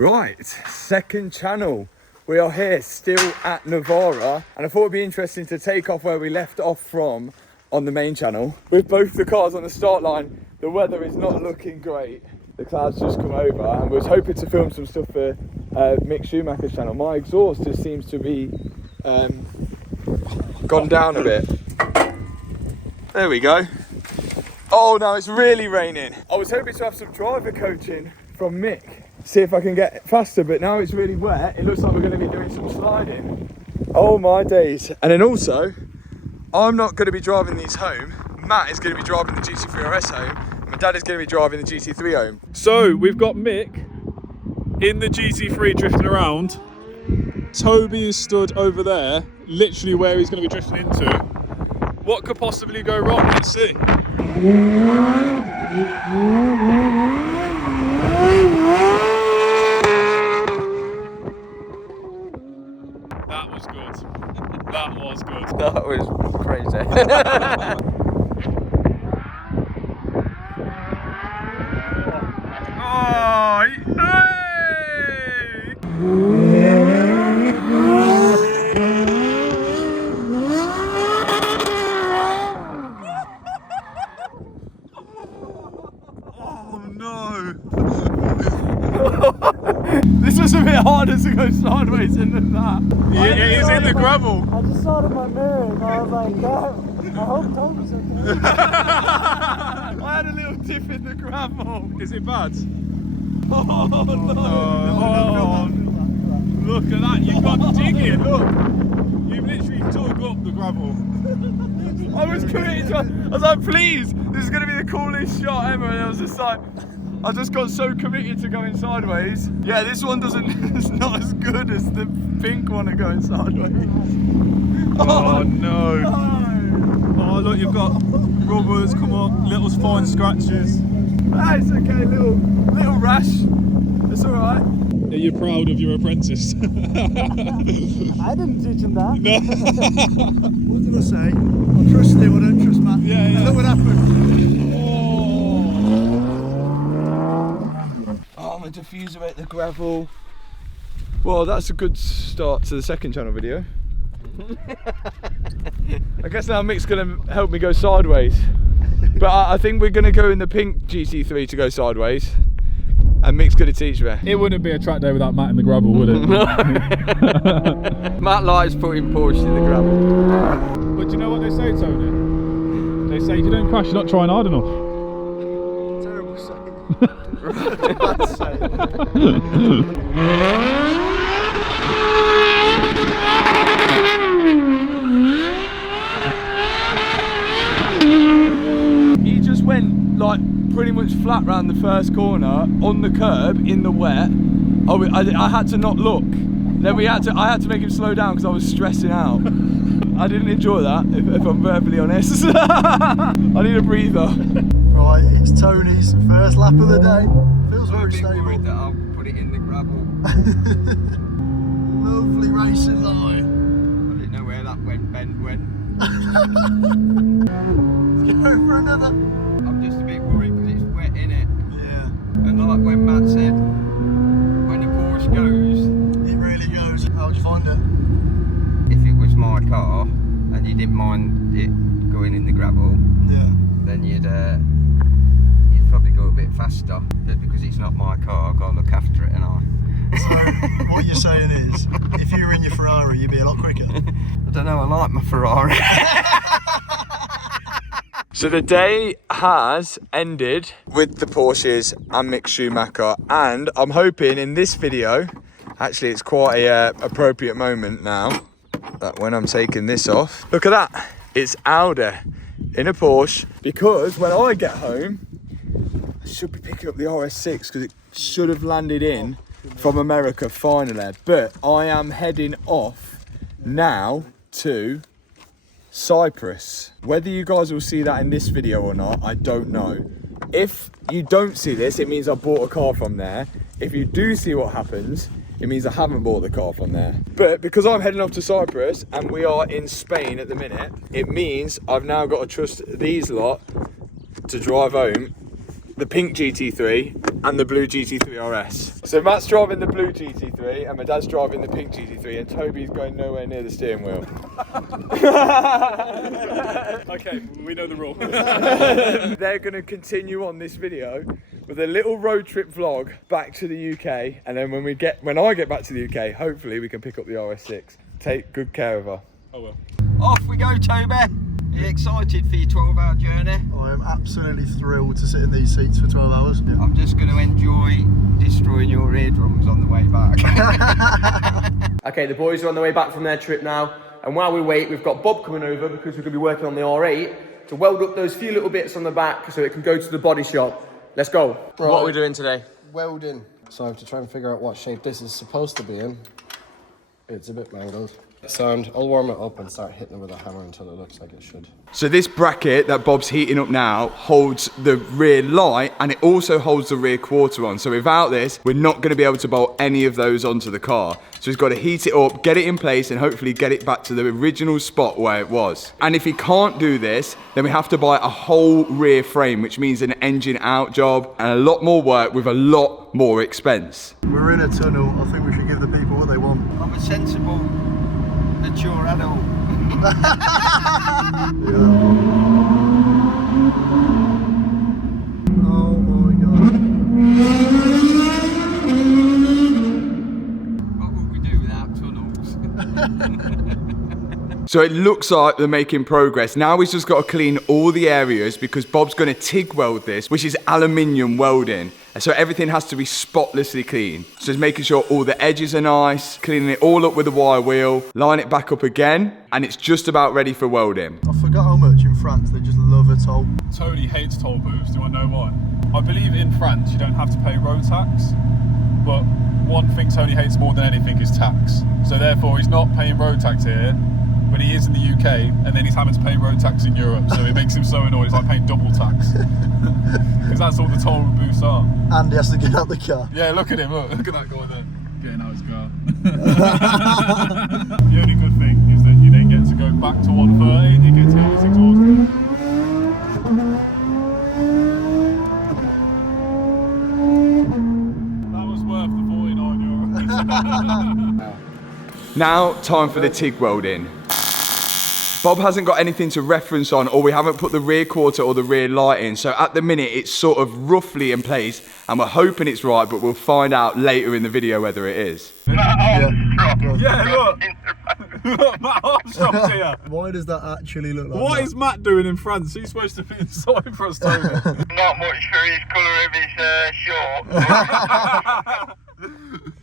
Right, second channel. We are here still at Navarra, and I thought it'd be interesting to take off where we left off from on the main channel. With both the cars on the start line, the weather is not looking great. The clouds just come over, and we was hoping to film some stuff for Mick Schumacher's channel. My exhaust just seems to be gone down a bit. There we go. Oh no, it's really raining. I was hoping to have some driver coaching from Mick, see if I can get faster, but now it's really wet. It looks like we're going to be doing some sliding. Oh my days. And then also, I'm not going to be driving these home. Matt is going to be driving the GT3 RS home, and my dad is going to be driving the GT3 home. So we've got Mick in the GT3 drifting around. Toby is stood over there, literally where he's going to be drifting into. What could possibly go wrong? Let's see. That was good. That was good. That was crazy. Oh, hey! Oh no! This was a bit harder to go sideways in than that. Yeah, he's in the gravel. I just saw it in my mirror and I was like, damn, I hope Toby's okay. I had a little dip in the gravel. Is it bad? Oh no! Oh, look at that! You've got digging. Look, you've literally dug up the gravel. I was committed to, I was like, please, this is going to be the coolest shot ever. And I was just like, I just got so committed to going sideways. Yeah, this one it's not as good as the pink one at going sideways. Oh no! Oh look, you've got rubbers come up, little fine scratches. Ah, it's okay, little rash. It's all right. Are you proud of your apprentice? I didn't teach him that. No. What did I say? I trust him, I don't trust Matt. Yeah. And look what happened. Oh, my diffuser ate the gravel. Well, that's a good start to the second channel video. I guess now Mick's gonna help me go sideways. But I think we're gonna go in the pink GT3 to go sideways. And Mick's gonna teach me. It wouldn't be a track day without Matt in the gravel, would it? No. Matt likes putting Porsche in the gravel. But do you know what they say, Tony? They say if you don't crash, you're not trying hard enough. Terrible saying. He just went like pretty much flat round the first corner on the curb in the wet. I had to not look. Then I had to make him slow down because I was stressing out. I didn't enjoy that, if I'm perfectly honest. I need a breather. Right, it's Tony's first lap of the day. Feels very stable. Worried that I'll put it in the gravel. Lovely racing line. I didn't know where that bend went. Let's go for another. I'm just a bit worried because it's wet in it. Yeah. And like when Matt said, when the Porsche goes, It really goes. How'd you find it? if it was my car and you didn't mind it going in the gravel, Yeah. then you'd probably go a bit faster. But because it's not my car, I've got to look after it, and So what you're saying is, if you were in your Ferrari, you'd be a lot quicker. I don't know, I like my Ferrari. So the day has ended with the Porsches and Mick Schumacher, and I'm hoping in this video, actually it's quite a appropriate moment now, that when I'm taking this off, look at that, it's Audi in a Porsche, because when I get home, I should be picking up the RS6 because it should have landed in from America finally, but I am heading off now to Cyprus. Whether you guys will see that in this video or not, I don't know. If you don't see this, it means I bought a car from there. If you do see what happens, it means I haven't bought the car from there. But because I'm heading off to Cyprus and we are in Spain at the minute, it means I've now got to trust these lot to drive home the pink GT3 and the blue GT3 RS. So Matt's driving the blue GT3 and my dad's driving the pink GT3 and Toby's going nowhere near the steering wheel. Okay, we know the rule. They're going to continue on this video with a little road trip vlog back to the UK, and then when I get back to the UK, hopefully we can pick up the RS6. Take good care of her. Oh well. Off we go, Toby. Are you excited for your 12-hour journey? I am absolutely thrilled to sit in these seats for 12 hours. Yeah. I'm just going to enjoy destroying your eardrums on the way back. Okay, the boys are on their way back from their trip now, and while we wait, we've got Bob coming over because we're going to be working on the R8 to weld up those few little bits on the back so it can go to the body shop. Let's go. Right. What are we doing today? Welding. So I have to try and figure out what shape this is supposed to be in. It's a bit mangled. So I'll warm it up and start hitting it with a hammer until it looks like it should. So this bracket that Bob's heating up now holds the rear light and it also holds the rear quarter on. So without this, we're not going to be able to bolt any of those onto the car. So he's got to heat it up, get it in place and hopefully get it back to the original spot where it was. And if he can't do this, then we have to buy a whole rear frame, which means an engine out job and a lot more work with a lot more expense. We're in a tunnel. I think we should give the people what they want. I'm a sensible, mature adult. Oh my god. What would we do without tunnels? So it looks like they're making progress. Now he's just got to clean all the areas because Bob's going to TIG weld this, which is aluminium welding. And so everything has to be spotlessly clean. So just making sure all the edges are nice, cleaning it all up with a wire wheel, line it back up again, and it's just about ready for welding. I forgot how much in France they just love a toll. Tony hates toll booths. Do I know why? I believe in France you don't have to pay road tax, but one thing Tony hates more than anything is tax. So therefore he's not paying road tax here, but he is in the UK, and then he's having to pay road tax in Europe, so it makes him so annoyed. It's like paying double tax. Because that's all the toll booths are. And he has to get out the car. Yeah, look at him, look at that guy there, getting out his car. The only good thing is that you then get to go back to 130 and you get to hit this exhaust. That was worth the €49. Now, time for the TIG welding. Bob hasn't got anything to reference on, or we haven't put the rear quarter or the rear light in. So at the minute, it's sort of roughly in place, and we're hoping it's right, but we'll find out later in the video whether it is. Yeah, look. Look, Matt Armstrong's here. Why does that actually look like What that? is Matt doing in France? He's supposed to be in Cyprus, Tony. Not much for his colour of his short.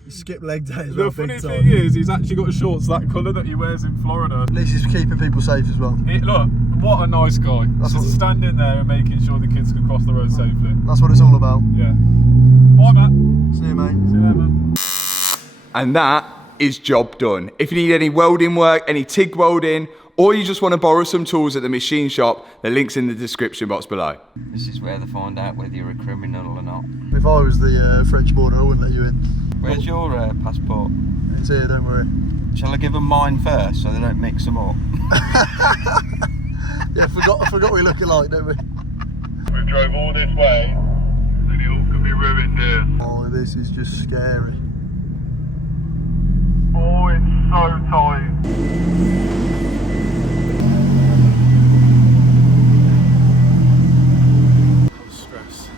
Skip leg day as The well, funny big thing time. is, he's actually got shorts that colour that he wears in Florida. At least he's keeping people safe as well. Look, what a nice guy. That's Just what- standing there and making sure the kids can cross the road safely. That's what it's all about. Yeah. Bye, Matt. See you, mate. See you later, man. And that is job done. If you need any welding work, any TIG welding, or you just want to borrow some tools at the machine shop, the link's in the description box below. This is where they find out whether you're a criminal or not. If I was the French border, I wouldn't let you in. Where's your passport? It's here, don't worry. Shall I give them mine first so they don't mix them up? Yeah, I forgot we look alike, don't we? We drove all this way, and it all could be ruined here. Oh, this is just scary. Oh, it's so tight. Stress.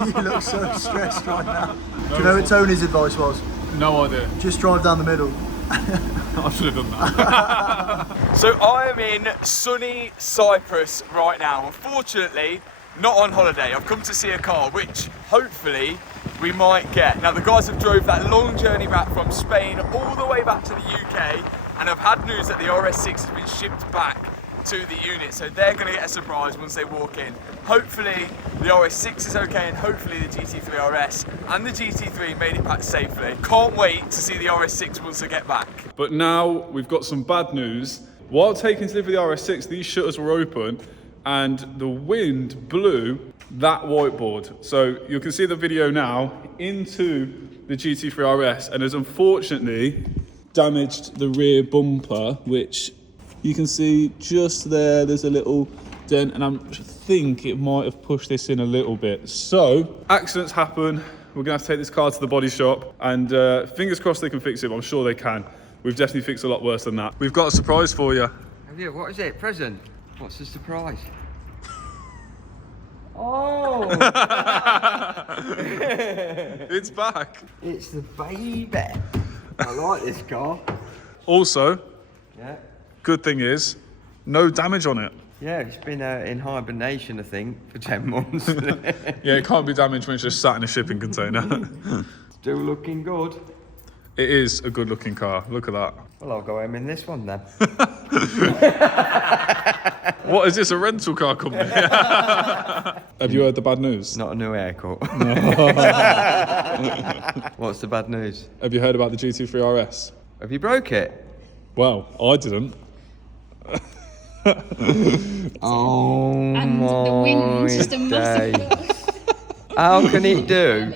You look so stressed right now. Do you know what Tony's advice was? No idea. Just drive down the middle. I should have done that. So I am in sunny Cyprus right now. Unfortunately, not on holiday. I've come to see a car, which hopefully we might get. Now the guys have drove that long journey back from Spain all the way back to the UK, and I've had news that the RS6 has been shipped back to the unit, so they're going to get a surprise once they walk in. Hopefully the RS6 is okay, and hopefully the GT3 RS and the GT3 made it back safely. Can't wait to see the RS6 once they get back. But now we've got some bad news. While taking delivery of the RS6, these shutters were open and the wind blew that whiteboard. So you can see the video now into the GT3 RS, and has unfortunately damaged the rear bumper, which you can see just there. There's a little dent, and I think it might have pushed this in a little bit. So, accidents happen. We're gonna have to take this car to the body shop, and fingers crossed they can fix it, but I'm sure they can. We've definitely fixed a lot worse than that. We've got a surprise for you. Have you? What is it? Present? What's the surprise? Oh! It's back. It's the baby. I like this car. Also, Yeah. good thing is, no damage on it. Yeah, it's been in hibernation, I think, for 10 months. Yeah, it can't be damaged when it's just sat in a shipping container. Still looking good. It is a good looking car, look at that. Well, I'll go home in this one then. What is this, a rental car company? Have you heard the bad news? Not a new haircut. What's the bad news? Have you heard about the GT3 RS? Have you broke it? Well, I didn't. Oh And the wind's just a massive. How can it do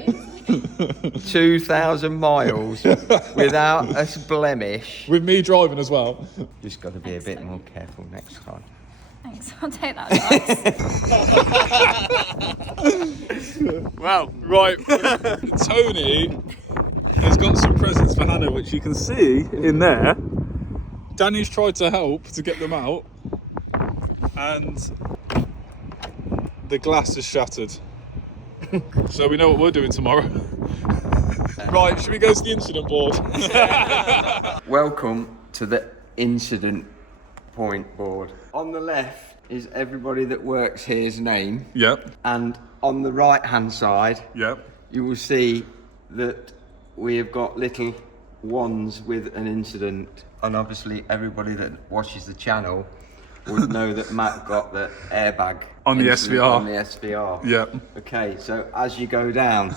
2,000 miles without a blemish? With me driving as well. Just got to be a bit more careful next time. Thanks, I'll take that advice. Wow, right. Tony has got some presents for Hannah, which you can see in there. Danny's tried to help to get them out, and the glass is shattered. So we know what we're doing tomorrow. Right, should we go to the incident board? Welcome to the incident point board. On the left is everybody that works here's name. Yep, And on the right hand side, yep. you will see that we have got little ones with an incident. And obviously everybody that watches the channel would know that Matt got the airbag On the incident SVR. On the SVR. Yep. Okay, so as you go down,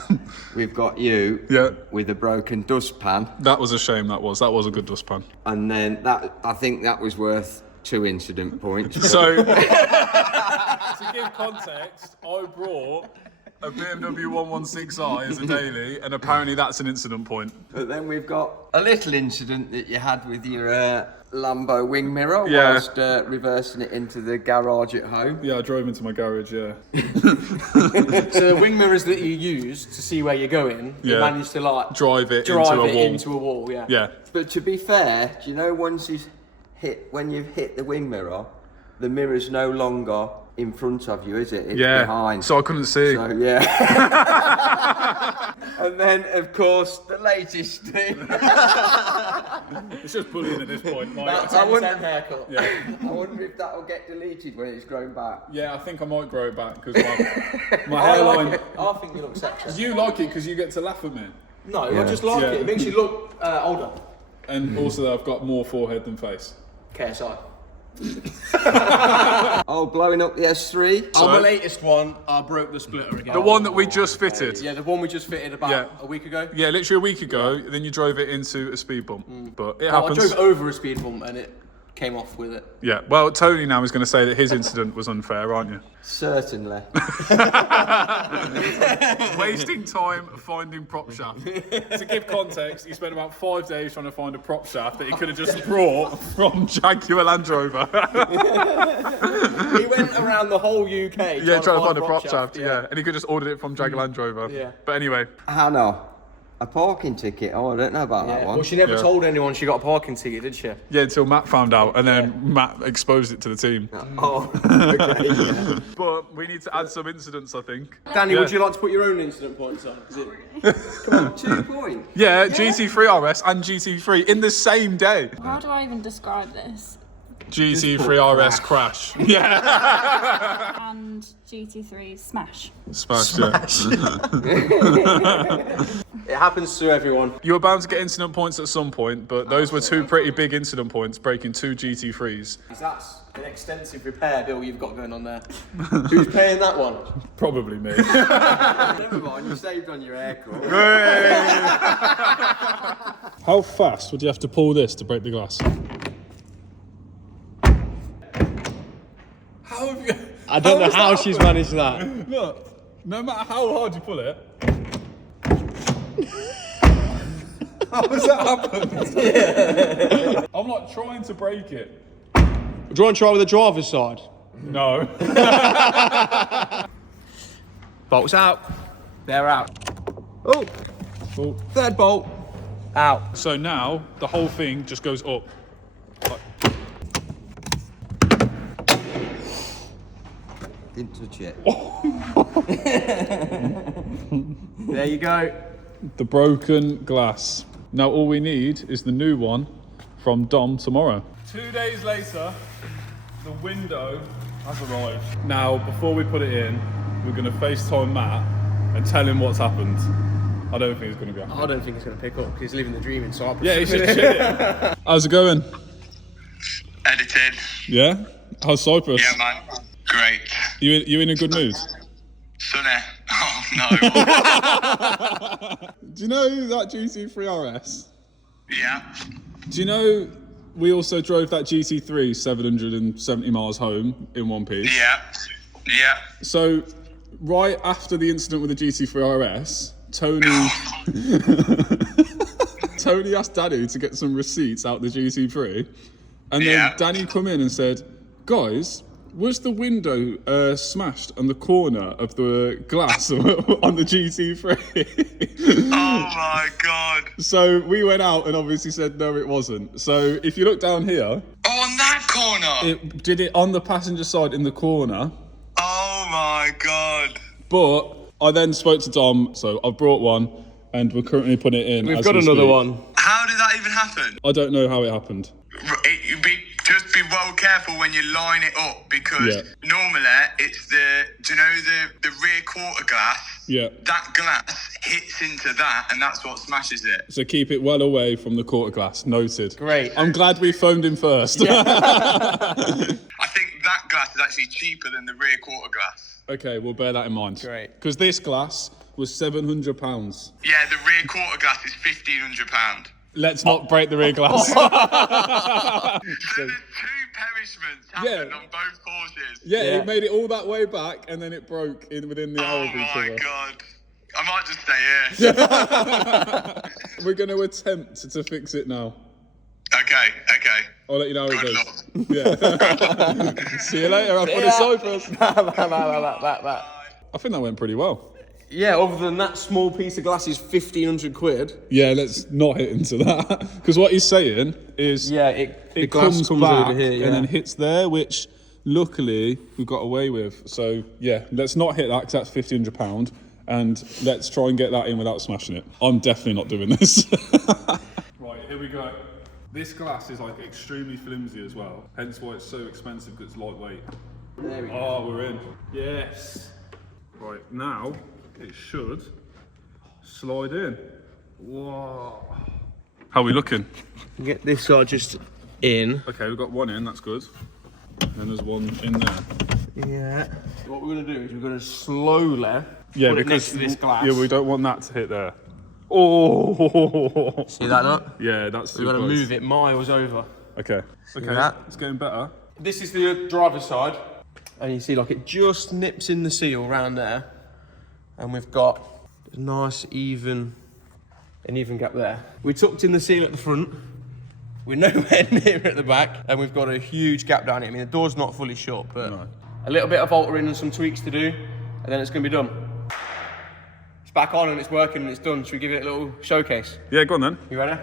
we've got you Yep. with a broken dustpan. That was a shame, that was a good dustpan. And then that, I think that was worth 2 incident points. So, to give context, I brought a BMW 116i as a daily, and apparently that's an incident point. But then we've got a little incident that you had with your Lambo wing mirror Yeah. whilst reversing it into the garage at home. Yeah, I drove into my garage, yeah. So the wing mirrors that you use to see where you're going, you Yeah. managed to like Drive it drive into a it wall. into a wall, yeah. Yeah. But to be fair, do you know when you've hit the wing mirror, the mirror's no longer in front of you, is it? It's Yeah, behind. so I couldn't see. So, yeah. And then, of course, the latest thing. It's just bullying at this point. Like, I wonder, haircut. yeah. I wonder if that will get deleted when it's grown back. Yeah, I think I might grow it back because my hairline. I think you look sexy. You like it because you get to laugh at me, No, I just like Yeah. it. It makes you look older. and also I've got more forehead than face. KSI. Oh, blowing up the S3? On the latest one, I broke the splitter again. The one that we just fitted. Yeah, the one we just fitted about Yeah. a week ago. Yeah, literally a week ago. Then you drove it into a speed bump, but it Oh, I happens. drove over a speed bump and it came off with it. Yeah. Well, Tony now is going to say that his incident was unfair, aren't you? Certainly. Wasting time finding prop shaft. To give context, he spent about 5 days trying to find a prop shaft that he could have just brought from Jaguar Land Rover. He went around the whole UK. Yeah, trying to find a prop shaft. Yeah, and he could just ordered it from Jaguar Land Rover. Yeah. But anyway, Hannah, a parking ticket? Oh, I don't know about that one. Well, she never Yeah. told anyone she got a parking ticket, did she? yeah, until Matt found out, and then Matt exposed it to the team. Oh, okay, yeah. But we need to add some incidents, I think. Danny, Yeah. would you like to put your own incident points on? 'Cause Come on, 2 points. Yeah, GT3 RS and GT3 in the same day. How do I even describe this? GT3 RS crash. Yeah. And GT3 smash. Smash, yeah. It happens to everyone. You were bound to get incident points at some point, but those were 2 pretty big incident points, breaking 2 GT3s. That's an extensive repair bill you've got going on there. Who's paying that one? Probably me. Never mind, you saved on your haircut. How fast would you have to pull this to break the glass? How have you... I don't know how she's managed that. Look, no matter how hard you pull it... How has that happened? I'm like trying to break it. Do you want to try with the driver's side? No. Bolts out. They're out. Oh, Oh. third bolt. Out. So now the whole thing just goes up. Didn't touch it. There you go. The broken glass. Now all we need is the new one from Dom tomorrow. 2 days later, the window has arrived. Now, before we put it in, we're going to FaceTime Matt and tell him what's happened. I don't think he's going to go. I don't think it's going to pick up because he's living the dream in Cyprus. Yeah, he should chill it. How's it going? Edited. Yeah? How's Cyprus? Yeah, man. Great. You in a good mood? Sunny. Oh, no. Do you know that GT3 RS? Yeah. Do you know we also drove that GT3 770 miles home in one piece? Yeah. Yeah. So, right after the incident with the GT3 RS, Tony asked Danny to get some receipts out the GT3, and then Yeah. Danny come in and said, "Guys, was the window smashed on the corner of the glass on the GT3?" Oh my god. So we went out and obviously said no, it wasn't. So if you look down here, Oh, on that corner. it did it on the passenger side in the corner. Oh my god. But I then spoke to Dom, so I've brought one and we're currently putting it in. We've as got we another speak. one. How did that even happen? I don't know how it happened. Just be well careful when you line it up, because Yeah. normally it's do you know the rear quarter glass? Yeah. That glass hits into that, and that's what smashes it. So keep it well away from the quarter glass. Noted. Great. I'm glad we phoned him first. I think that glass is actually cheaper than the rear quarter glass. Okay, we'll bear that in mind. Great. Because this glass was £700. Yeah, the rear quarter glass is £1,500. Let's not break the rear glass. So there's 2 perishaments happened on both Porsches. Yeah, it made it all that way back and then it broke within the hour Oh of each my other. god. I might just stay here. We're going to attempt to fix it now. Okay. I'll let you know how it Good goes. luck. Yeah. See you later. I'll put it Cyprus. That. I think that went pretty well. Yeah, other than that small piece of glass is 1,500 quid. Yeah, let's not hit into that. Because what he's saying is The it glass comes comes back over here, and then hits there, which luckily we got away with. So yeah, let's not hit that because that's £1,500, and let's try and get that in without smashing it. I'm definitely not doing this. Right, here we go. This glass is like extremely flimsy as well, hence why it's so expensive because it's lightweight. There we go. Oh, we're in. Yes. Right, now it should slide in. Whoa. How are we looking? Get this side just in. Okay, we've got one in, that's good. And there's one in there. Yeah. What we're going to do is we're going to slowly Yeah, put it because next to this glass. Yeah, we don't want that to hit there. Oh. See that nut? Yeah, that's too We've got to close. move it miles over. Okay. Okay. that? It's getting better. This is the driver's side. And you see like it just nips in the seal around there. And we've got a nice even gap there. We tucked in the seal at the front. We're nowhere near at the back. And we've got a huge gap down here. I mean, the door's not fully shut, but a little bit of altering and some tweaks to do. And then it's going to be done. It's back on and it's working and it's done. Should we give it a little showcase? Yeah, go on then. You ready?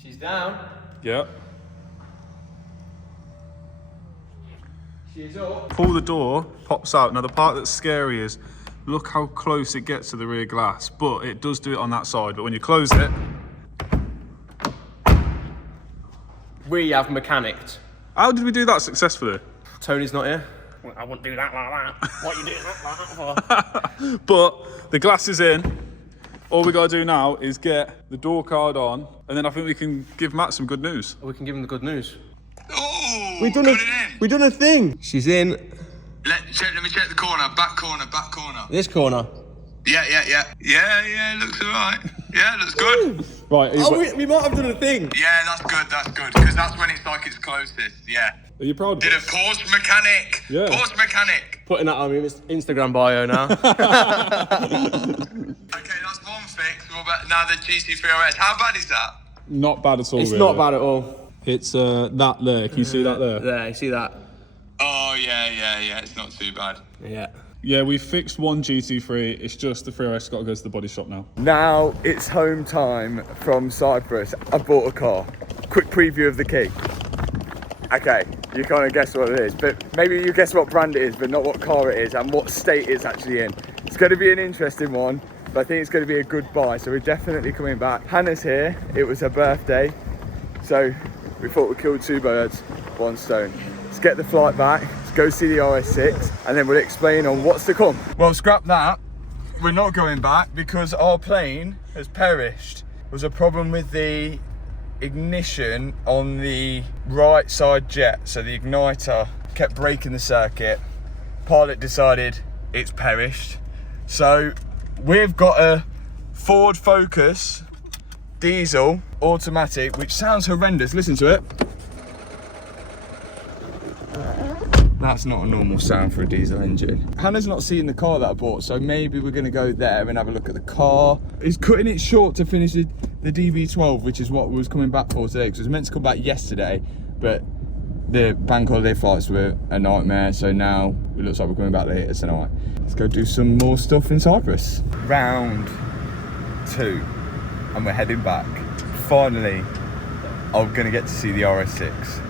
She's down. Yeah. She's up. Pull the door, pops out. Now the part that's scary is, look how close it gets to the rear glass, but it does do it on that side. But when you close it, We have mechanicked. how did we do that successfully? Tony's not here. I wouldn't do that like that. What are you doing that like that for? But the glass is in. All we gotta do now is get the door card on, and then I think we can give Matt some good news. We can give him the good news. Oh, We've got done it in. We've done a thing. She's in Let me check the corner. Back corner. this corner. Yeah, looks alright. Yeah, looks good. Right, Oh, we might have done a thing. Yeah, that's good. Because that's when it's like its closest. Yeah. are you proud of Did a us? Porsche mechanic. Yeah. Porsche mechanic. Putting that on his Instagram bio now. Okay, that's one fix. What about now the GT3 RS? How bad is that? Not bad at all, It's really. not bad at all. It's that there, can you see that there? There, you see that? Yeah, it's not too bad. Yeah. Yeah, we fixed one GT3. It's just the 3RS got to go to the body shop now. Now it's home time from Cyprus. I bought a car. Quick preview of the key. Okay, you kind of guess what it is, but maybe you guess what brand it is, but not what car it is and what state it's actually in. It's going to be an interesting one, but I think it's going to be a good buy, so we're definitely coming back. Hannah's here. It was her birthday, so we thought we'd kill two birds, one stone. Let's get the flight back, let's go see the RS6, and then we'll explain on what's to come. Well, scrap that. We're not going back because our plane has perished. There was a problem with the ignition on the right side jet, so the igniter kept breaking the circuit. Pilot decided it's perished, so we've got a Ford Focus diesel automatic, which sounds horrendous. Listen to it. That's not a normal sound for a diesel engine. Hannah's not seen the car that I bought, so maybe we're gonna go there and have a look at the car. He's cutting it short to finish the DB12, which is what we was coming back for today, because it was meant to come back yesterday, but the bank holiday flights were a nightmare, so now it looks like we're coming back later tonight. Let's go do some more stuff in Cyprus. Round 2, and we're heading back. Finally, I'm gonna get to see the RS6.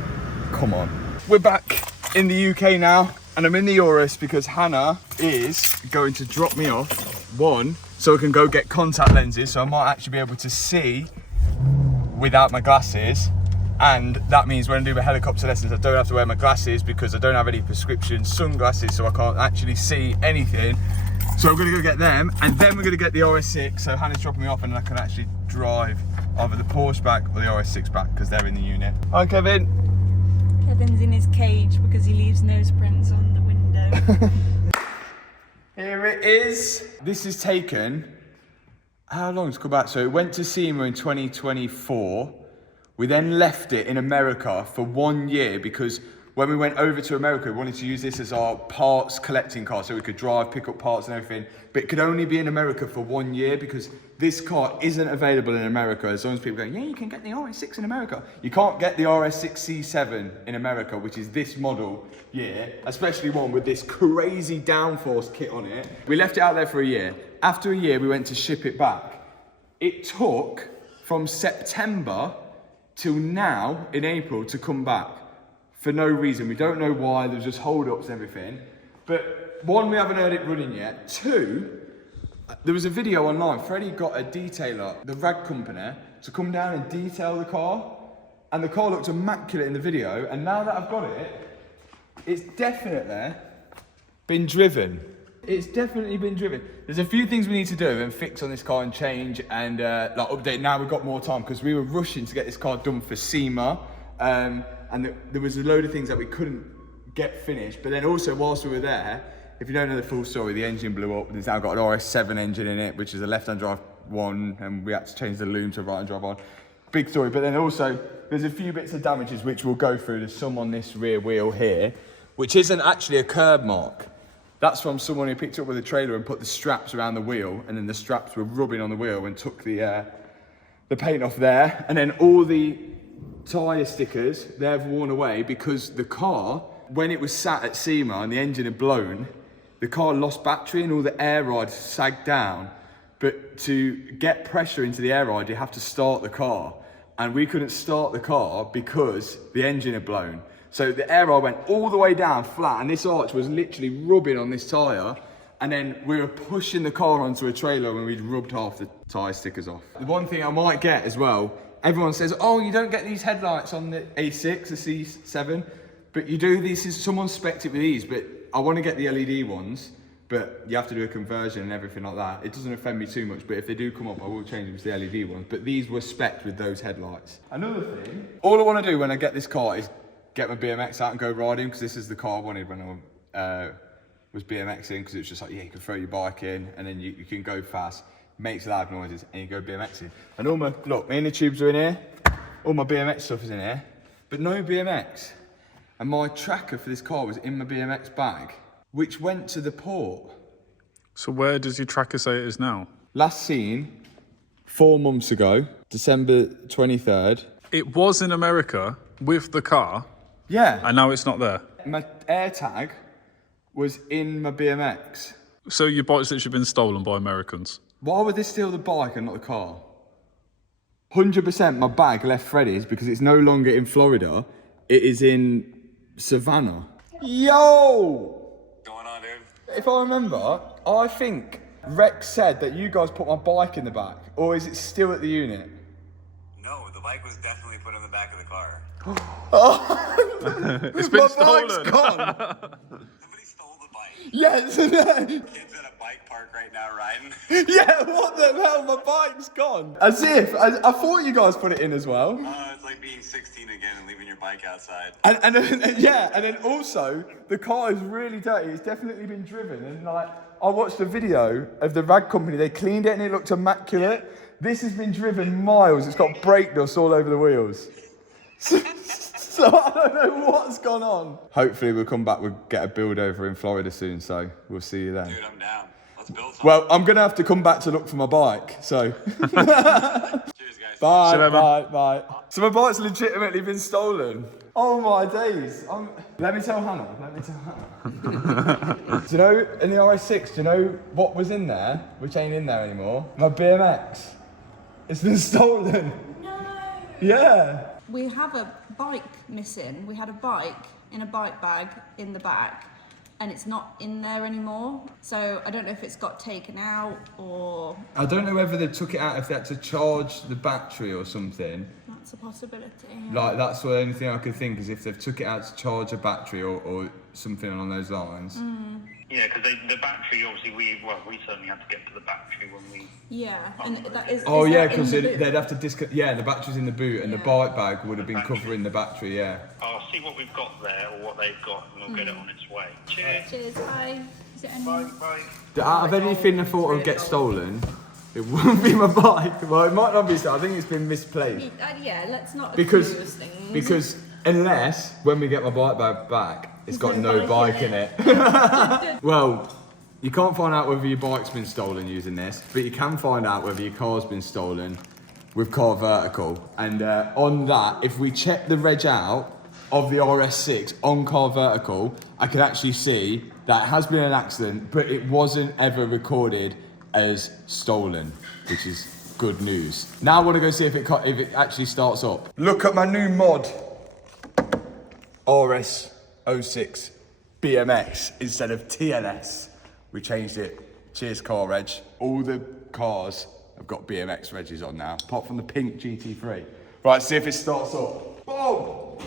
Come on. We're back in the UK now, and I'm in the Urus because Hannah is going to drop me off, one, so I can go get contact lenses, so I might actually be able to see without my glasses, and that means when I do the helicopter lessons I don't have to wear my glasses because I don't have any prescription sunglasses, so I can't actually see anything. So I'm going to go get them, and then we're going to get the RS6, so Hannah's dropping me off and I can actually drive either the Porsche back or the RS6 back because they're in the unit. Hi Kevin. Kevin's in his cage because he leaves nose prints on the window. Here it is. This is taken, how long to come back? So it went to SEMA in 2024. We then left it in America for 1 year because when we went over to America, we wanted to use this as our parts collecting car so we could drive, pick up parts and everything. But it could only be in America for 1 year because this car isn't available in America. As long as people go, yeah, you can get the RS6 in America. You can't get the RS6 C7 in America, which is this model year, especially one with this crazy downforce kit on it. We left it out there for a year. After a year, we went to ship it back. It took from September till now in April to come back for no reason. We don't know why. There's just hold-ups and everything. But one, we haven't heard it running yet. Two, there was a video online. Freddie got a detailer, the rag company, to come down and detail the car. And the car looked immaculate in the video. And now that I've got it, it's definitely been driven. It's definitely been driven. There's a few things we need to do and fix on this car and change and like update. Now we've got more time because we were rushing to get this car done for SEMA. And there was a load of things that we couldn't get finished. But then also whilst we were there, if you don't know the full story, the engine blew up. It's now got an RS7 engine in it, which is a left-hand drive one, and we had to change the loom to a right-hand drive one. Big story. But then also, there's a few bits of damages which we'll go through. There's some on this rear wheel here, which isn't actually a curb mark. That's from someone who picked it up with a trailer and put the straps around the wheel, and then the straps were rubbing on the wheel and took the paint off there. And then all the tyre stickers, they've worn away because the car, when it was sat at SEMA and the engine had blown, the car lost battery and all the air ride sagged down. But to get pressure into the air ride, you have to start the car. And we couldn't start the car because the engine had blown. So the air ride went all the way down flat, and this arch was literally rubbing on this tyre. And then we were pushing the car onto a trailer when we'd rubbed half the tyre stickers off. The one thing I might get as well, everyone says, oh, you don't get these headlights on the A6, the C7, but you do. This is, someone spec'd it with these, but I want to get the LED ones, but you have to do a conversion and everything like that. It doesn't offend me too much, but if they do come up, I will change them to the LED ones. But these were spec'd with those headlights. Another thing, all I want to do when I get this car is get my BMX out and go riding, because this is the car I wanted when I was BMXing, because it was just like, yeah, you can throw your bike in and then you can go fast, makes loud noises, and you go BMXing. And all my, look, my inner tubes are in here, all my BMX stuff is in here, but no BMX. And my tracker for this car was in my BMX bag, which went to the port. So where does your tracker say it is now? Last seen 4 months ago, December 23rd. It was in America with the car. Yeah. And now it's not there. My AirTag was in my BMX. So your bike's literally been stolen by Americans? Why would they steal the bike and not the car? 100% my bag left Freddy's because it's no longer in Florida. It is in Savannah. Yo! What's going on, dude? If I remember, I think Rex said that you guys put my bike in the back. Or is it still at the unit? No, the bike was definitely put in the back of the car. It's been stolen. Bike's gone. Somebody stole the bike. Yes. Kids at a bike park right now riding. Yeah, what the hell? My bike's gone. As if. I thought you guys put it in as well. It's like being 16 again and leaving your bike outside. And then also, the car is really dirty. It's definitely been driven. And like, I watched a video of the rag company. They cleaned it and it looked immaculate. This has been driven miles. It's got brake dust all over the wheels. So I don't know what's gone on. Hopefully we'll come back, we'll get a build over in Florida soon, so we'll see you then. Dude, I'm down. Let's build something. Well, I'm gonna have to come back to look for my bike, so. Cheers, guys. Bye. So my bike's legitimately been stolen. Oh my days. Let me tell Hannah. Do you know, in the RS6, do you know what was in there, which ain't in there anymore? My BMX. It's been stolen. No. Yeah. We have a bike missing. We had a bike in a bike bag in the back, and it's not in there anymore. So I don't know if it's got taken out or... I don't know whether they took it out if they had to charge the battery or something. That's a possibility. Like, that's the only thing I could think is if they've took it out to charge a battery or something along those lines. Yeah, because the battery, obviously, we certainly had to get to the battery when we... Yeah, and that is... Oh is yeah, that in because the they'd boot? have to the battery's in the boot and the Yeah. bike bag would have been covering the battery, yeah. I'll see what we've got there, or what they've got, and we'll get it on its way. Cheers. Cheers, bye. Is it any... Bye. Out of anything I thought would get stolen, it wouldn't be my bike. Well, it might not be so. I think it's been misplaced. Yeah, let's not Because accuse things. unless when we get my bike bag back, it's got no bike in it. Well, you can't find out whether your bike's been stolen using this, but you can find out whether your car's been stolen with Car Vertical. And on that, if we check the reg out of the RS6 on Car Vertical, I can actually see that it has been an accident, but it wasn't ever recorded as stolen, which is good news. Now I want to go see if it actually starts up. Look at my new mod, RS6 BMX instead of TLS. We changed it. Cheers, car reg. All the cars have got BMX regs on now, apart from the pink GT3. Right, see if it starts up. Boom!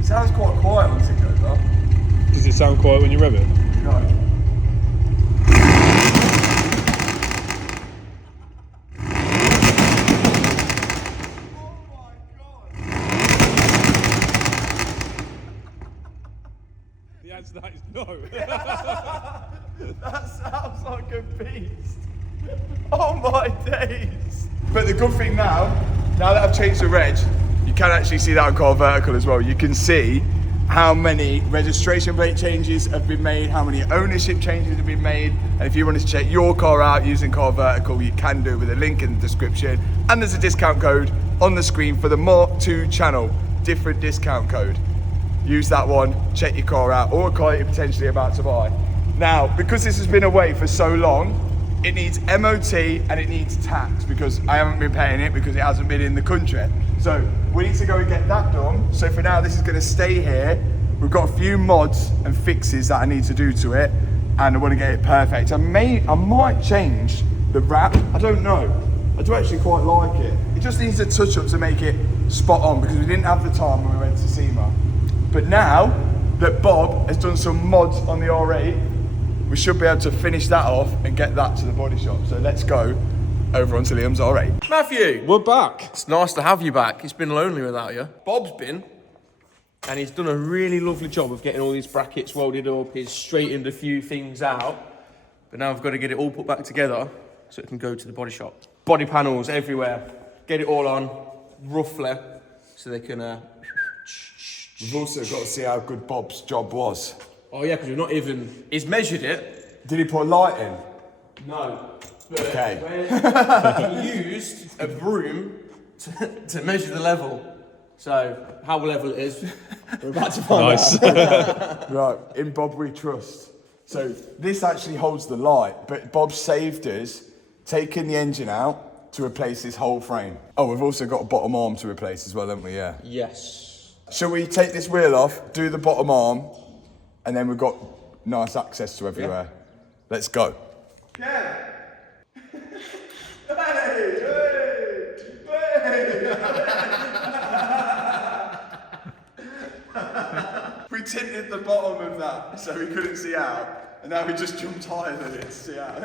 It sounds quite quiet once it goes up. Does it sound quiet when you rev it? No. The answer to that is no. That sounds like a beast. Oh my days. But the good thing now that I've changed the reg, you can actually see that on Car Vertical as well. You can see how many registration plate changes have been made, how many ownership changes have been made. And if you wanted to check your car out using Car Vertical, you can do it with a link in the description. And there's a discount code on the screen for the Mark II channel, different discount code. Use that one, check your car out, or a car you're potentially about to buy. Now, because this has been away for so long, it needs MOT and it needs tax because I haven't been paying it because it hasn't been in the country. So we need to go and get that done. So for now, this is gonna stay here. We've got a few mods and fixes that I need to do to it, and I wanna get it perfect. I might change the wrap, I don't know. I do actually quite like it. It just needs a touch up to make it spot on because we didn't have the time when we went to SEMA. But now that Bob has done some mods on the R8, we should be able to finish that off and get that to the body shop. So let's go over onto Liam's R8. Matthew, We're back. it's nice to have you back. It's been lonely without you. Bob's been, and he's done a really lovely job of getting all these brackets welded up. He's straightened a few things out, but now I've got to get it all put back together so it can go to the body shop. Body panels everywhere. Get it all on roughly so they can... We've also got to see how good Bob's job was. Oh yeah, because we've not even... He's measured it. Did he put light in? No. But Okay. he used a broom to measure the level. So, how level it is, we're about to find Nice. out. Right, in Bob we trust. So this actually holds the light, but Bob saved us taking the engine out to replace this whole frame. Oh, we've also got a bottom arm to replace as well, haven't we? Yeah. Yes. Shall we take this wheel off, do the bottom arm, and then we've got nice access to everywhere. Yeah. Let's go. Yeah. We tinted the bottom of that so we couldn't see out, and now we just jumped higher than it to see out.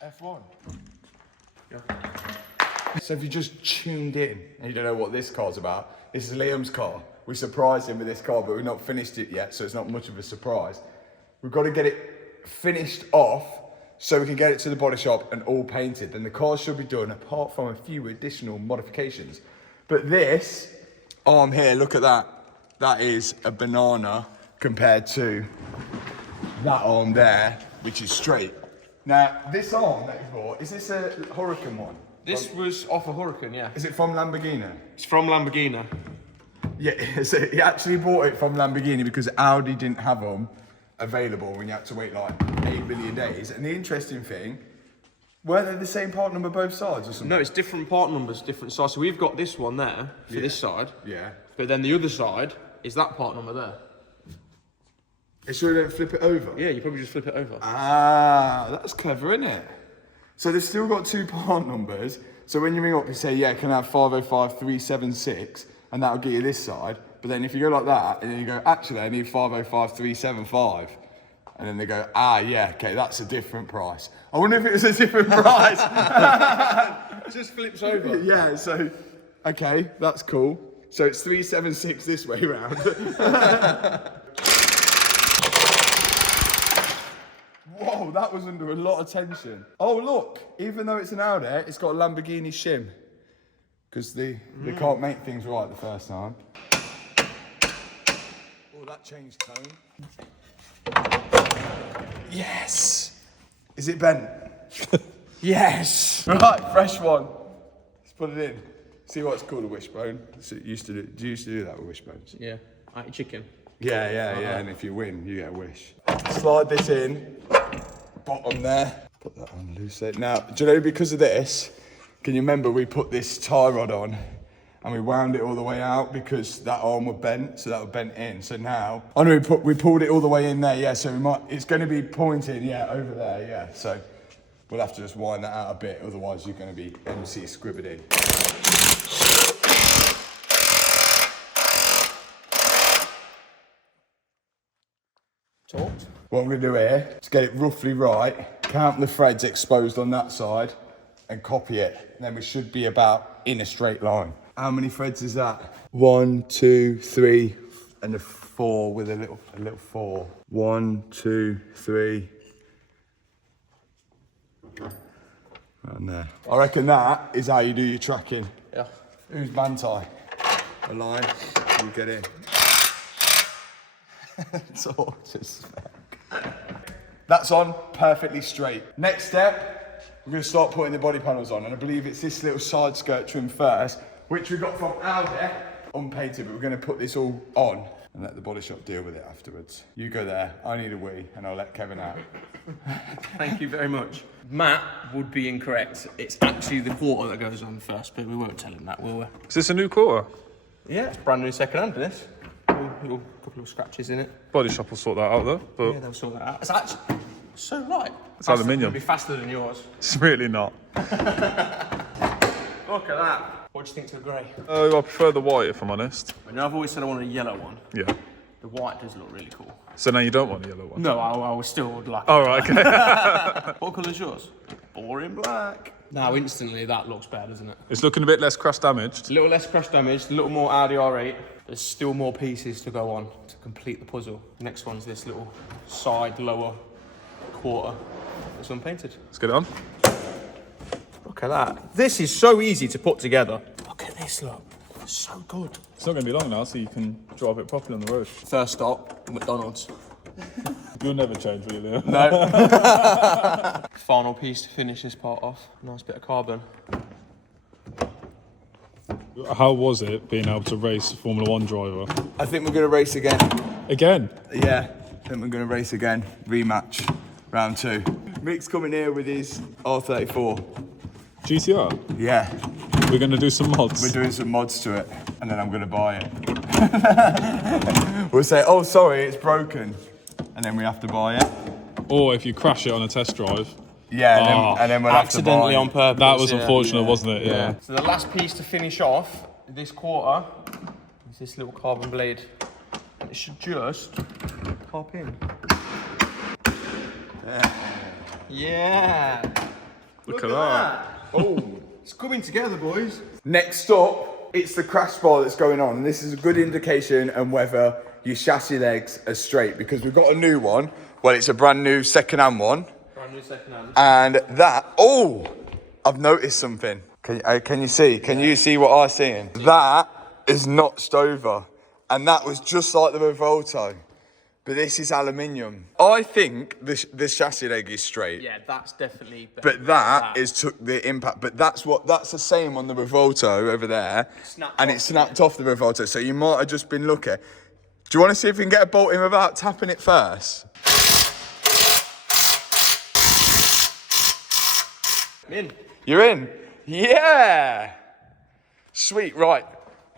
F1. Yeah. So if you just tuned in and you don't know what this car's about, this is Liam's car. We surprised him with this car, but we've not finished it yet, so it's not much of a surprise. We've got to get it finished off so we can get it to the body shop and all painted. Then the car should be done, apart from a few additional modifications. But this arm here, look at that. That is a banana compared to that arm there, which is straight. Now, this arm that you bought, is this a Hurricane one? This was off a Hurricane, yeah. Is it from Lamborghini? It's from Lamborghini. Yeah, so he actually bought it from Lamborghini because Audi didn't have them available when you had to wait like 8 million days. And the interesting thing, were they the same part number both sides or something? No, it's different part numbers, different size. So we've got this one there for this side. Yeah. But then the other side is that part number there. So you don't flip it over? Yeah, you probably just flip it over. Ah, that's clever, isn't it? So they've still got 2 part numbers. So when you ring up, you say, yeah, can I have 505376? And that'll get you this side. But then if you go like that, and then you go, actually, I need 505375. And then they go, ah, yeah, okay, that's a different price. I wonder if it was a different price. It just flips over. Yeah, so, okay, that's cool. So it's 376 this way round. Whoa, that was under a lot of tension. Oh, look, even though it's an Audi, it's got a Lamborghini shim. Because they can't make things right the first time. Oh, that changed tone. Yes! Is it bent? Yes! Right, fresh one. Let's put it in. See what's called a wishbone. So do you used to do that with wishbones? Yeah, I eat chicken. Yeah, and if you win, you get a wish. Slide this in, bottom there. Put that on loose. Now, do you know, because of this, can you remember we put this tie rod on and we wound it all the way out because that arm was bent, so that was bent in. So now, I know we pulled it all the way in there, yeah, so it's going to be pointing, yeah, over there, yeah. So we'll have to just wind that out a bit, otherwise you're going to be MC Scribbity. What I'm going to do here is get it roughly right, count the threads exposed on that side, and copy it. And then we should be about in a straight line. How many threads is that? 1, 2, 3, and a 4 with a little 4. 1, 2, 3. Right there. I reckon that is how you do your tracking. Yeah. Who's Manti? A line. You get in. Tortoise. That's on perfectly straight. Next step, we're going to start putting the body panels on, and I believe it's this little side skirt trim first, which we got from Audi, unpainted, but we're going to put this all on and let the body shop deal with it afterwards. You go there, I need a wee, and I'll let Kevin out. Thank you very much. Matt would be incorrect. It's actually the quarter that goes on first, but we won't tell him that, will we? Is this a new quarter? Yeah, it's brand new second hand, this. A couple of scratches in it. Body shop will sort that out though. But yeah, they'll sort that out. It's actually so light. It's aluminium. It'll be faster than yours. It's really not. Look at that. What do you think to the grey? Oh, I prefer the white if I'm honest. I know I've always said I want a yellow one. Yeah. The white does look really cool. So now you don't want a yellow one? No, I still would like it. Oh, right, okay. What colour's yours? Boring black. Now instantly that looks better, doesn't it? It's looking a bit less crash damaged. A little less crash damaged, a little more Audi R8. There's still more pieces to go on to complete the puzzle. The next one's this little side lower quarter. It's unpainted. Let's get it on. Look at that. This is so easy to put together. Look at this, look. It's so good. It's not going to be long now, so you can drive it properly on the road. First stop, McDonald's. You'll never change, will you? No. Final piece to finish this part off. Nice bit of carbon. How was it being able to race a Formula 1 driver? I think we're going to race again. Again? Yeah, I think we're going to race again. Rematch, round 2. Mick's coming here with his R34. GTR? Yeah. We're going to do some mods. We're doing some mods to it, and then I'm going to buy it. We'll say, oh, sorry, it's broken. And then we have to buy it. Or if you crash it on a test drive. Yeah, and then we'll have to buy Accidentally it. on purpose. That was unfortunate, wasn't it? Yeah. So the last piece to finish off this quarter is this little carbon blade. And it should just pop in. Yeah. Look at that. Oh, it's coming together, boys. Next up, it's the crash bar that's going on. This is a good indication on whether your chassis legs are straight, because we've got a new one. Well, it's a brand new second-hand one. Brand new second hand. And that, oh, I've noticed something. Can you see? Can you see what I'm seeing? That is notched over. And that was just like the Revolto. But this is aluminium. I think the chassis leg is straight. Yeah, that's definitely better. But that is took the impact. But that's the same on the Revolto over there. It snapped off the Revolto. So you might have just been lucky. Do you want to see if we can get a bolt in without tapping it first? In. You're in? Yeah! Sweet, right.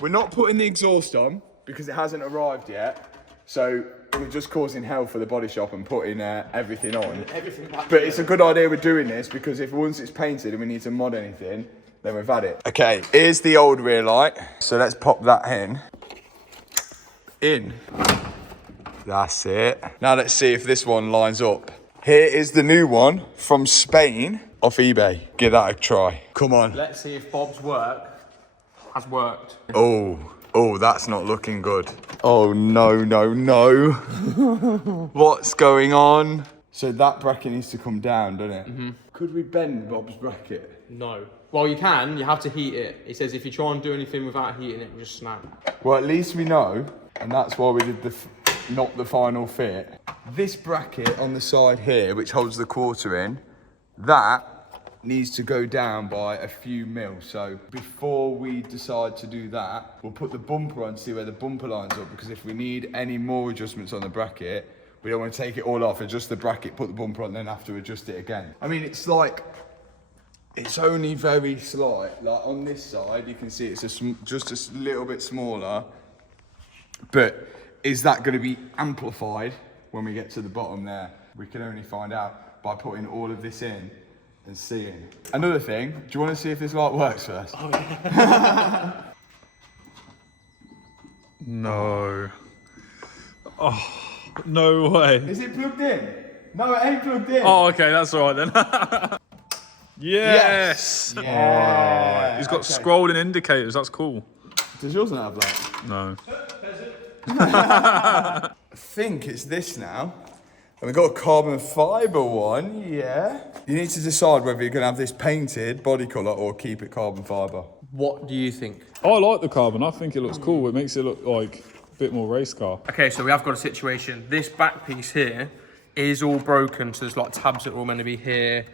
We're not putting the exhaust on because it hasn't arrived yet. So we're just causing hell for the body shop and putting everything on. But it's a good idea we're doing this, because if once it's painted and we need to mod anything, then we've had it. Okay, here's the old rear light. So let's pop that in. That's it. Now let's see if this one lines up. Here is the new one from Spain off eBay. Give that a try. Come on. Let's see if Bob's work has worked. Oh, that's not looking good. Oh, no. What's going on? So that bracket needs to come down, doesn't it? Mm-hmm. Could we bend Bob's bracket? No. Well, you can. You have to heat it. It says if you try and do anything without heating it, it'll just snap. Well, at least we know, and that's why we did not the final fit. This bracket on the side here, which holds the quarter in, that needs to go down by a few mil. So before we decide to do that, we'll put the bumper on to see where the bumper lines up, because if we need any more adjustments on the bracket, we don't want to take it all off, adjust the bracket, put the bumper on, then have to adjust it again. I mean, it's only very slight. Like on this side, you can see it's just a little bit smaller, but is that going to be amplified when we get to the bottom there? We can only find out by putting all of this in and seeing. Another thing, do you want to see if this light works first? Oh, yeah. No. Oh, no way. Is it plugged in? No, it ain't plugged in. Oh, okay, that's all right then. Yes. Yeah. Oh, he's got scrolling indicators, that's cool. Does yours not have that? No. I think it's this now. And we've got a carbon fibre one, yeah. You need to decide whether you're going to have this painted body colour or keep it carbon fibre. What do you think? I like the carbon, I think it looks cool. It makes it look like a bit more race car. Okay, so we have got a situation. This back piece here is all broken. So there's like tabs that are all meant to be here,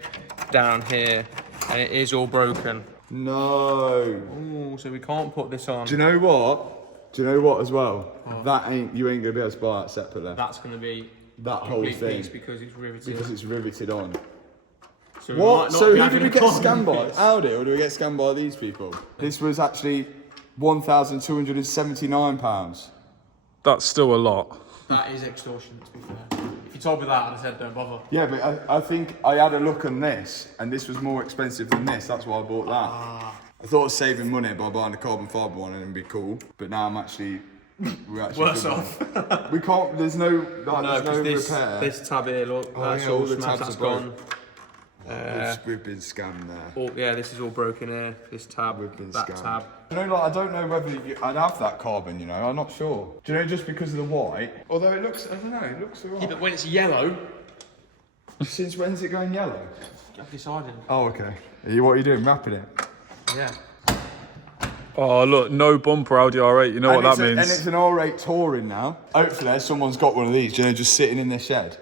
down here, and it is all broken. No. Ooh, so we can't put this on. Do you know what? Do you know what as well? Oh. You ain't going to be able to buy that separately. That's going to be that whole thing. Piece because it's riveted. Because it's riveted on. So what? So who did we get scammed by? Audi, or do we get scammed by these people? This was actually £1,279. That's still a lot. That is extortion, to be fair. If you told me that, I'd have said don't bother. Yeah, but I think I had a look on this, and this was more expensive than this. That's why I bought that. I thought I was saving money by buying a carbon fibre one and it'd be cool. But now we're actually worse off. We can't. There's no repair. This tab here, look. That's all the tabs that's gone. We've been scammed there. Oh, yeah, this is all broken here. This tab, we've been that scammed. tab. You know, like, I don't know whether I'd have that carbon, you know, I'm not sure. Do you know, just because of the white? Although it looks, I don't know, it looks alright. Yeah, but when it's yellow... Since when's it going yellow? I've decided. Oh, okay. What are you doing, wrapping it? Yeah. Oh, look, no bumper Audi R8. You know what that means. And it's an R8 touring now. Hopefully someone's got one of these, you know, just sitting in their shed.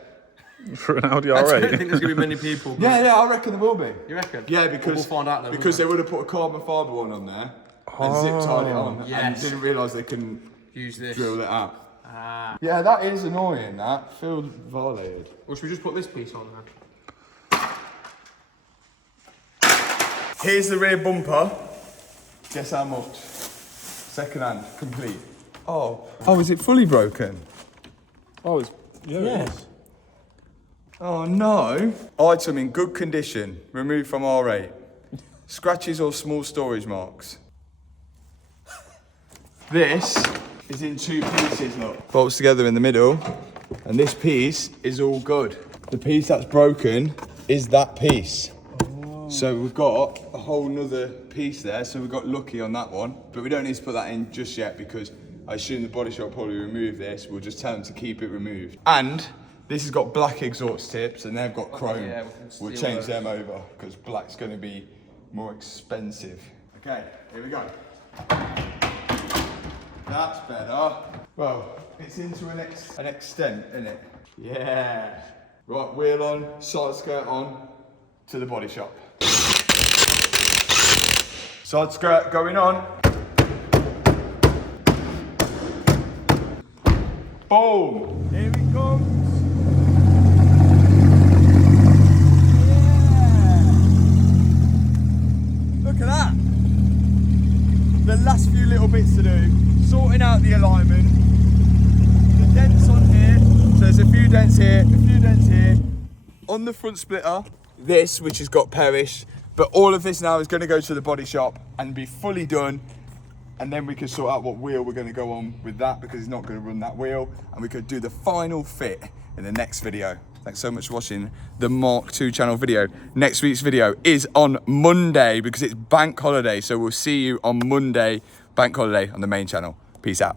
For an Audi I don't R8. think there's going to be many people. but- Yeah, I reckon there will be. You reckon? Yeah, because We'll find out then, because they won't would have put a carbon fiber one on there and zip tied it on, and yes. didn't realise they couldn't Use this. drill it out. Yeah, that is annoying. That feel violated. Or should we just put this piece on there? Here's the rear bumper. Guess how much? Second hand, complete. Oh, is it fully broken? Oh, it's, yeah, it is. Oh no. Item in good condition, removed from R8. Scratches or small storage marks. This is in two pieces, look. Bolts together in the middle, and this piece is all good. The piece that's broken is that piece. So we've got a whole nother piece there, so we've got lucky on that one, but we don't need to put that in just yet because I assume the body shop will probably remove this. We'll just tell them to keep it removed. And this has got black exhaust tips and they've got chrome. Yeah, we'll change them over because black's going to be more expensive. Okay, here we go. That's better. Well, it's into an extent, isn't it? Yeah. Right, wheel on, side skirt on, to the body shop. Side skirt going on. Boom! Here it comes. Yeah! Look at that. The last few little bits to do. Sorting out the alignment. The dents on here. So there's a few dents here, a few dents here. On the front splitter, this, which has got perish, but all of this now is going to go to the body shop and be fully done, and then we can sort out what wheel we're going to go on with that because it's not going to run that wheel, and we could do the final fit in the next video. Thanks so much for watching the Mark II channel video. Next week's video is on Monday because it's bank holiday, so we'll see you on Monday, bank holiday, on the main channel. Peace out.